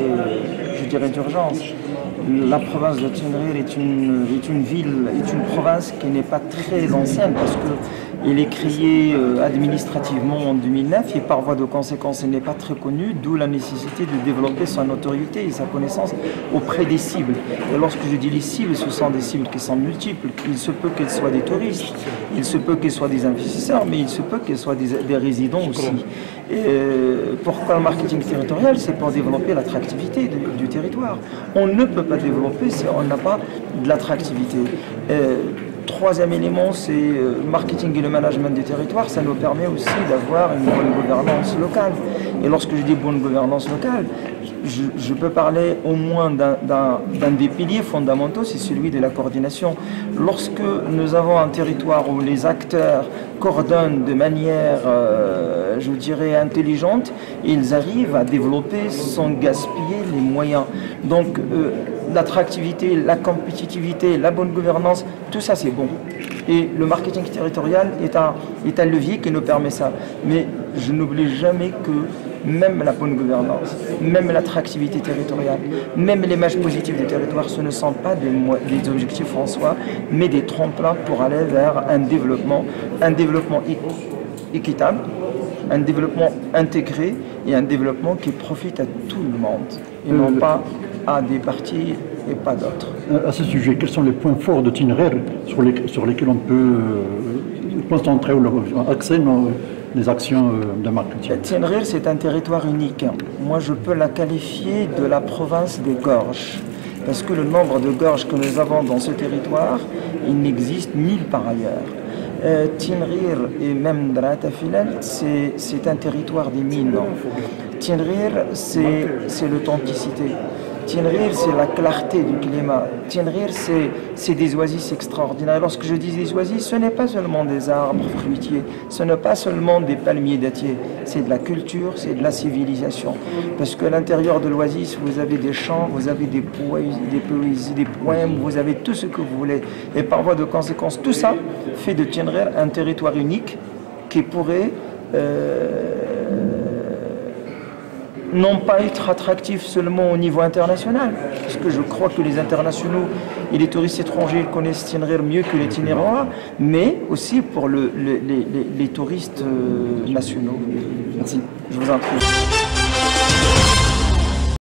Je dirais d'urgence. La province de Tinrir est une ville, est une province qui n'est pas très ancienne parce qu'elle est créée administrativement en 2009 et par voie de conséquence elle n'est pas très connue, d'où la nécessité de développer son autorité et sa connaissance auprès des cibles. Et lorsque je dis les cibles, ce sont des cibles qui sont multiples. Il se peut qu'elles soient des touristes, il se peut qu'elles soient des investisseurs, mais il se peut qu'elles soient des résidents aussi. Et pourquoi le marketing territorial? C'est pour développer l'attractivité du territoire. On ne peut pas développer si on n'a pas de l'attractivité. Troisième élément, c'est le marketing et le management du territoire. Ça nous permet aussi d'avoir une bonne gouvernance locale. Et lorsque je dis bonne gouvernance locale, je peux parler au moins d'un des piliers fondamentaux, c'est celui de la coordination. Lorsque nous avons un territoire où les acteurs coordonnent de manière, je dirais, intelligente, ils arrivent à développer sans gaspiller les moyens. Donc, l'attractivité, la compétitivité, la bonne gouvernance, tout ça c'est bon. Et le marketing territorial est un levier qui nous permet ça. Mais je n'oublie jamais que même la bonne gouvernance, même l'attractivité territoriale, même l'image positive des territoires, ce ne sont pas des objectifs en soi, mais des tremplins pour aller vers un développement équitable, un développement intégré et un développement qui profite à tout le monde et non pas à des partis et pas d'autres. À ce sujet, quels sont les points forts de Tinrir sur lesquels on peut concentrer ou axer les actions de marketing? Tinrir, c'est un territoire unique. Moi, je peux la qualifier de la province des gorges. Parce que le nombre de gorges que nous avons dans ce territoire, il n'existe nulle part ailleurs. Tinrir et même Drata Filal, c'est un territoire des mines. Tinrir, c'est l'authenticité. Tinrir, c'est la clarté du climat. Tinrir, c'est des oasis extraordinaires. Lorsque je dis des oasis, ce n'est pas seulement des arbres fruitiers, ce n'est pas seulement des palmiers dattiers, c'est de la culture, c'est de la civilisation. Parce qu'à l'intérieur de l'oasis, vous avez des chants, vous avez des poésies, des poèmes, vous avez tout ce que vous voulez. Et par voie de conséquence, tout ça fait de Tinrir un territoire unique qui pourrait non pas être attractif seulement au niveau international, parce que je crois que les internationaux et les touristes étrangers connaissent Tinrir mieux que les Tinirois, mais aussi pour les touristes nationaux. Merci, je vous en prie.